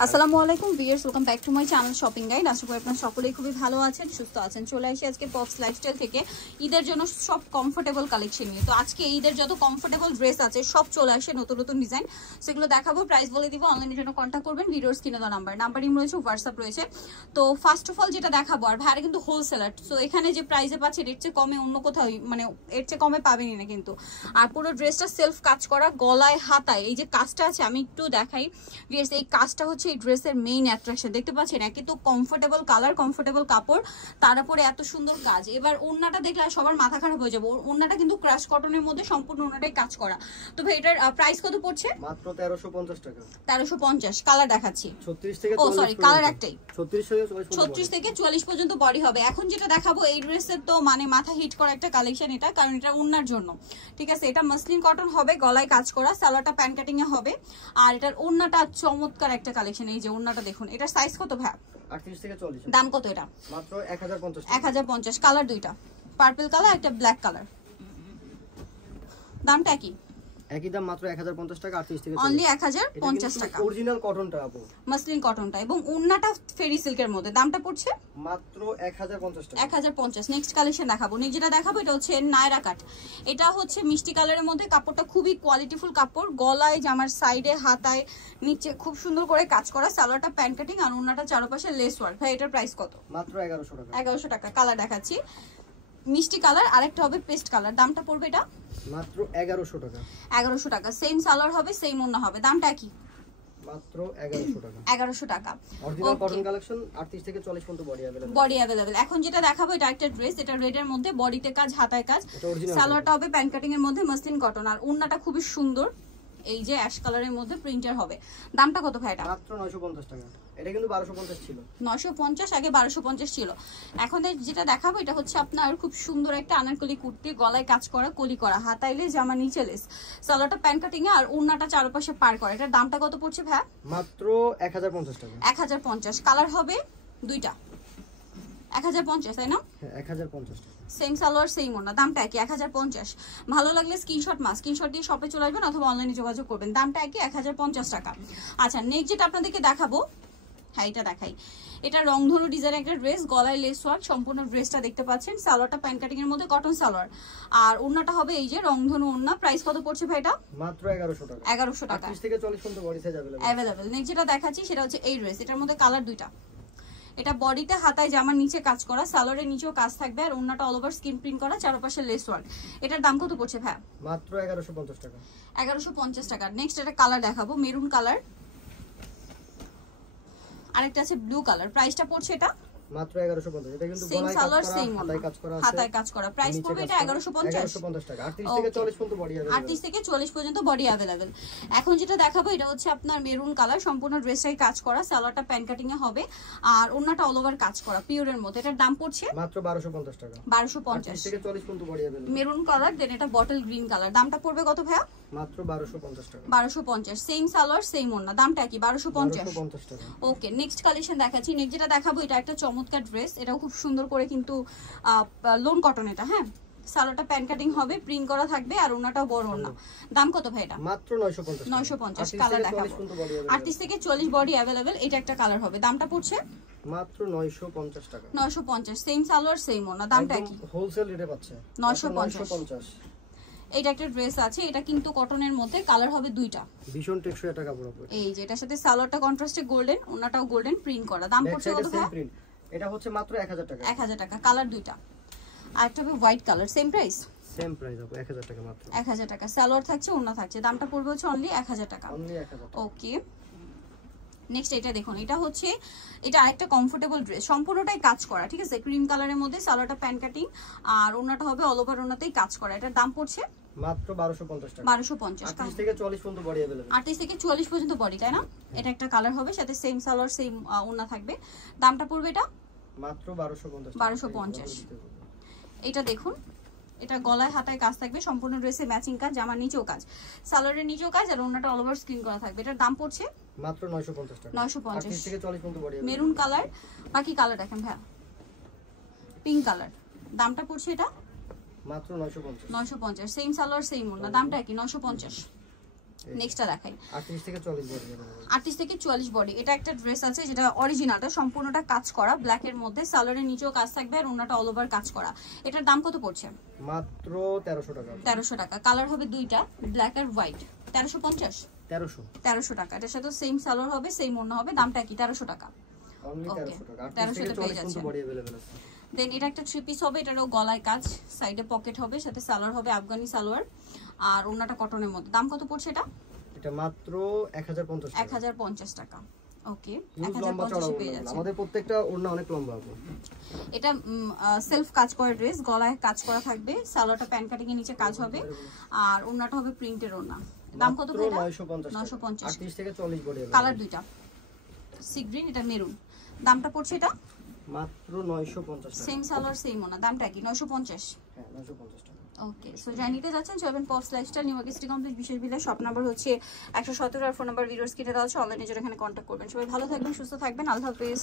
আসসালামু আলাইকুম viewers, welcome back to my channel shopping guide. আশা করি আপনারা সকলেই খুবই ভালো আছেন, সুস্থ আছেন। চলে আসি আজকে পপস লাইফস্টাইল থেকে ঈদের জন্য সব কমফোর্টেবল কালেকশন নিয়ে। তো আজকে ঈদের যত কমফোর্টেবল ড্রেস আছে সব চলে আসে, নতুন নতুন ডিজাইন, সেগুলো দেখাবো, প্রাইস বলে দিব। অনলাইনের জন্য কন্ট্যাক্ট করবেন, ভিডিওর স্ক্রিনে দেওয়া নাম্বারিং রয়েছে, হোয়াটসঅ্যাপ রয়েছে। তো ফার্স্ট অফ অল যেটা দেখাবো, আর ভাইরা কিন্তু হোলসেলার, তো এখানে যে প্রাইসে পাচ্ছে এর চেয়ে কমে অন্য কোথাও, মানে এর চেয়ে কমে পাবেনই না কিন্তু। আর পুরো ড্রেসটা সেলফ কাজ করা, গলায় হাতায় এই যে কাজটা আছে, আমি একটু দেখাই ভিউয়ার্স। এই কাজটা হচ্ছে এই ড্রেসের মেইন অ্যাট্রাকশন, দেখতে পাচ্ছেন, একই তো কমফোর্টেবল কালার, কমফোর্টেবল কাপড়, তার উপরে এত সুন্দর কাজ। এবার ওড়নাটা দেখলে সবার মাথা খারাপ হয়ে যাবে। ওড়নাটা কিন্তু ক্রাশ কটনের মধ্যে সম্পূর্ণ ওড়নাটাই কাজ করা। তো ভাই এটার প্রাইস কত পড়ছে? মাত্র 1350 টাকা। 1350। কালার দেখাচ্ছি 36 থেকে 40, সরি কালার একটাই, 36 থেকে 44 পর্যন্ত বডি হবে। এখন যেটা দেখাবো এই ড্রেসের তো মানে মাথা হিট করা একটা কালেকশন এটা, কারণ এটা ওড়নার জন্য, ঠিক আছে। এটা মসলিন কটন হবে, গলায় কাজ করা, সালোয়ারটা প্যান্ট কাটিং এ হবে। আর এটার ওড়নাটা চমৎকার একটা কালেকশন। এই যে ওড়নাটা দেখুন, এটার সাইজ কত ভাই? 38 থেকে 40। দাম কত এটা? মাত্র 1050 টাকা। 1050। কালার দুইটা, পার্পল কালার, একটা ব্ল্যাক কালার। দামটা কি? একই দাম, মাত্র 1050 টাকা। 38 থেকে 40, অনলি 1050 টাকা। অরিজিনাল কটনটা আপু, মসলিন কটনটা, এবং ওন্নাটা ফেরি সিল্কের মধ্যে। দামটা পড়ছে মাত্র 1050 টাকা। 1050। নেক্সট কালেকশন দেখাবো, নেক্সট যেটা দেখাবো এটা হচ্ছে নায়রা কাট। এটা হচ্ছে মিষ্টি কালারের মধ্যে, কাপড়টা খুবই কোয়ালিটিফুল কাপড়, গলায়, জামার সাইডে, হাতায়, নিচে খুব সুন্দর করে কাজ করা, সালোয়ারটা প্যান্ট কাটিং, আর ওন্নাটা চারপাশে লেস ওয়ার্ক। ভাই এটার প্রাইস কত? মাত্র 1100 টাকা। 1100 টাকা। কালার দেখাচ্ছি, মিষ্টি কালার, আরেকটা হবে পেস্ট কালার। দামটা পড়বে এটা মাত্র 1100 টাকা। 1100 টাকা। সেম সালোয়ার হবে, সেম ওন্না হবে। দামটা কি? মাত্র 1100 টাকা। 1100 টাকা। Original cotton collection. 38 থেকে 40 পর্যন্ত বডি अवेलेबल। Body available. এখন যেটা দেখাবো এটা একটা ড্রেস, এটা রেড এর মধ্যে, বডিতে কাজ, হাতায় কাজ, সালোয়ারটা হবে প্যান্ট কাটিং এর মধ্যে, মসলিন কটন, আর ওন্নাটা খুবই সুন্দর, এই যে অ্যাশ কালারের মধ্যে প্রিন্টার হবে। দামটা কত ভাই এটা? মাত্র 950 টাকা। এটা কিন্তু 1250 ছিল। 950, আগে 1250 ছিল। এখন যেটা দেখাবো এটা হচ্ছে আপনার খুব সুন্দর একটা আনারকলি কুর্তি, গলায় কাজ করা, কলি করা, হাতাইলে, জামা নিচে লেস, সালোয়ারটা প্যান্ট কাটিং এ, আর ওন্নাটা চারপাশে পার করা। এটার দামটা কত পড়ছে ভাই? মাত্র 1050 টাকা। 1050। কালার হবে দুইটা। 1050 তাই না? হ্যাঁ, 1050 টাকা। সেম সালোয়ার, সেম ওড়না, দামটা একই, 1050। ভালো লাগলে স্ক্রিনশট দিয়ে শপে চলে আসবেন অথবা অনলাইনে যোগাযোগ করবেন। দামটা একই, 1050 টাকা। আচ্ছা, নেক্সট যেটা আপনাদেরকে দেখাবো, হ্যাঁ এটা দেখাই। এটা রংধনু ডিজাইন একটা ড্রেস, গলায় লেস ওয়ার্ক, সম্পূর্ণ ড্রেসটা দেখতে পাচ্ছেন, সালোয়ারটা প্যান্ট কাটিং এর মধ্যে, কটন সালোয়ার, আর ওড়নাটা হবে এই যে রংধনু ওড়না। প্রাইস কত পড়ছে ভাই এটা? মাত্র 1100 টাকা। 1100 টাকা। 38 থেকে 40 পর্যন্ত বডি সাইজ अवेलेबल। নেক্সট যেটা দেখাচ্ছি সেটা হচ্ছে এই ড্রেস, এটার মধ্যে কালার দুইটা। এটা বডিতে, হাতায়, জামার নিচে কাজ করা, সালোয়ারের নিচেও কাজ থাকবে, আর ওন্নাটা অল ওভার স্কিন প্রিন্ট করা, চারপাশে লেস ওয়ার্ক। এটার দাম কত পড়ছে ভাই? মাত্র 1150 টাকা। 1150 টাকা। নেক্সট এটা কালার দেখাবো, মেরুন কালার, আরেকটা আছে ব্লু কালার। প্রাইসটা পড়ছে এটা মাত্র 1150। এটা কিন্তু সেম গলায় সালোয়ার, কাজ সেম করা, হাতায় কাজ করা আছে, হাতায় কাজ করা। প্রাইস পড়বে এটা 1150 টাকা। 38 থেকে 40 পর্যন্ত বডি अवेलेबल। 38 থেকে 40 পর্যন্ত বডি अवेलेबल। এখন যেটা দেখাবো এটা হচ্ছে আপনার মেরুন কালার, সম্পূর্ণ ড্রেসটাই কাজ করা, সালোয়ারটা প্যান্ট কাটিং এ হবে, আর ওন্নাটা অল ওভার কাজ করা পিওরের মধ্যে। এটার দাম পড়ছে মাত্র 1250 টাকা। 1250 থেকে 40 পর্যন্ত বডি अवेलेबल। মেরুন কালার, দেন এটা বটল গ্রিন কালার। দামটা পড়বে কত ভাইয়া? মাত্র 1250 টাকা। 1250। সেম সালোয়ার, সেম ওন্না। দামটা কি? 1250 টাকা। ওকে, নেক্সট কালেকশন দেখাচ্ছি। নেক্সট যেটা দেখাবো এটা একটা চমৎকার ড্রেস, এটাও খুব সুন্দর করে কিন্তু লোন কটন এটা, হ্যাঁ, সালোয়ারটা প্যান্ট কাটিং হবে, প্রিন্ট করা থাকবে, আর ওন্নাটাও বড় ওন্না। দাম কত ভাই এটা? মাত্র 950 950। কালার দেখাবো 38 থেকে 40 বডি अवेलेबल। এটা একটা কালার হবে। দামটা পড়ছে মাত্র 950 টাকা। 950। সেম সালোয়ার, সেম ওন্না। দামটা কি? হোলসেল রেটে পাচ্ছে 950। এটা একটা ড্রেস আছে, এটা কিন্তু কটনের মধ্যে, কালার হবে দুইটা, ভীষণ টেকসই একটা কাপড় আপু। এই যে এটার সাথে সালোয়ারটা কন্ট্রাস্টে গোল্ডেন, ওন্নাটাও গোল্ডেন প্রিন্ট করা। দাম পড়ছে কত ভাই? এটা হচ্ছে মাত্র 1000 টাকা। 1000 টাকা। কালার দুইটা, আর একটা হবে white colour, same price, same price আপু, 1000 টাকা মাত্র। 1000 টাকা। সালোয়ার থাকছে, ওন্না থাকছে। দামটা পড়বে হচ্ছে অনলি 1000 টাকা। অনলি 1000 টাকা। ওকে, নেক্সট এটা দেখুন, এটা হচ্ছে, এটা আরেকটা কমফোর্টেবল ড্রেস, সম্পূর্ণটাই কাজ করা, ঠিক আছে, ক্রিম কালারের মধ্যে, সালোয়ারটা প্যান্ট কাটিং, আর ওন্নাটা হবে অল ওভার ওন্নাতেই কাজ করা। এটার দাম পড়ছে মাত্র 1250 টাকা। 1250। 38 থেকে 40 পর্যন্ত বডি अवेलेबल। 38 থেকে 40 পর্যন্ত বডি, তাই না? এটা একটা কালার হবে, সাথে সেম সালোয়ার, সেম ওন্না থাকবে। দামটা পড়বে এটা মাত্র 1250 টাকা। 1250। এটা দেখুন, এটা গলায়, হাতায় কাজ থাকবে, সম্পূর্ণ ড্রেসে ম্যাচিং কাজ, জামার নিচেও কাজ, সালোয়ারের নিচেও কাজ, আর ওন্নাটা অল ওভার স্ক্রিন করা থাকবে। এটার দাম পড়ছে মাত্র 950 টাকা। 950। 38 থেকে 40 পর্যন্ত বডি अवेलेबल। মেরুন কালার, বাকি কালার দেখেন ভাই, পিঙ্ক কালার। দামটা পড়ছে এটা মাত্র 950। 950। সেম সালোয়ার, সেম ওন্না। দামটা কি? 950। নেক্সটটা দেখাই 38 থেকে 40 বডি अवेलेबल 38 থেকে 44 বডি। এটা একটা ড্রেস আছে যেটা অরিজিনালটা সম্পূর্ণটা কাজ করা ব্ল্যাক এর মধ্যে, সালোয়ারের নিচেও কাজ থাকবে আর ওন্নাটা অল ওভার কাজ করা। এটার দাম কত পড়ছে? মাত্র 1300 টাকা 1300 টাকা। কালার হবে দুইটা, ব্ল্যাক আর হোয়াইট। 1350 1300 টাকা। এটার সাথে সেম সালোয়ার হবে, সেম ওন্না হবে। দামটা কি? 1300 টাকা। অনলি 1300 টাকা 1300 তে পেয়ে যাচ্ছে। বডি अवेलेबल আছে। দেন এটা একটা থ্রি পিস হবে, এটারও গলায় কাজ, সাইডে পকেট হবে, সাথে সালোয়ার হবে আফগানি সালোয়ার আর ওন্নাটা কটনের মধ্যে। দাম কত পড়ছে এটা? এটা মাত্র 1050 টাকা 1050 টাকা। ওকে, লম্বা 1050 পেয়ে যাচ্ছে। আমাদের প্রত্যেকটা ওড়না অনেক লম্বা হবে। এটা সেলফ কাজ করা ড্রেস, গলায় কাজ করা থাকবে, সালোয়ারটা প্যান কাটিং এর নিচে কাজ হবে আর ওন্নাটা হবে প্রিন্টের ওন্না। দাম কত পড়বে? 950 38 থেকে 40 বডি अवेलेबल কালার দুইটা, সি গ্রিন, এটা মেরুন। দামটা পড়ছে এটা মাত্র 950 টাকা। সেম সালোয়ার সেম ওন্না। দামটা কি? 950। হ্যাঁ 950 টাকা। ওকে, সো যারা নিতে যাচ্ছেন চলবেন pops lifestyle new market city complex বিশেষ বিলে। শপ নাম্বার হচ্ছে 117 আর ফোন নাম্বার ভিডিওস কিনে দেওয়া হচ্ছে। অনলাইনে যারা এখানে কন্ট্যাক্ট করবেন। সবাই ভালো থাকবেন, সুস্থ থাকবেন, আল্লাহ হাফেজ।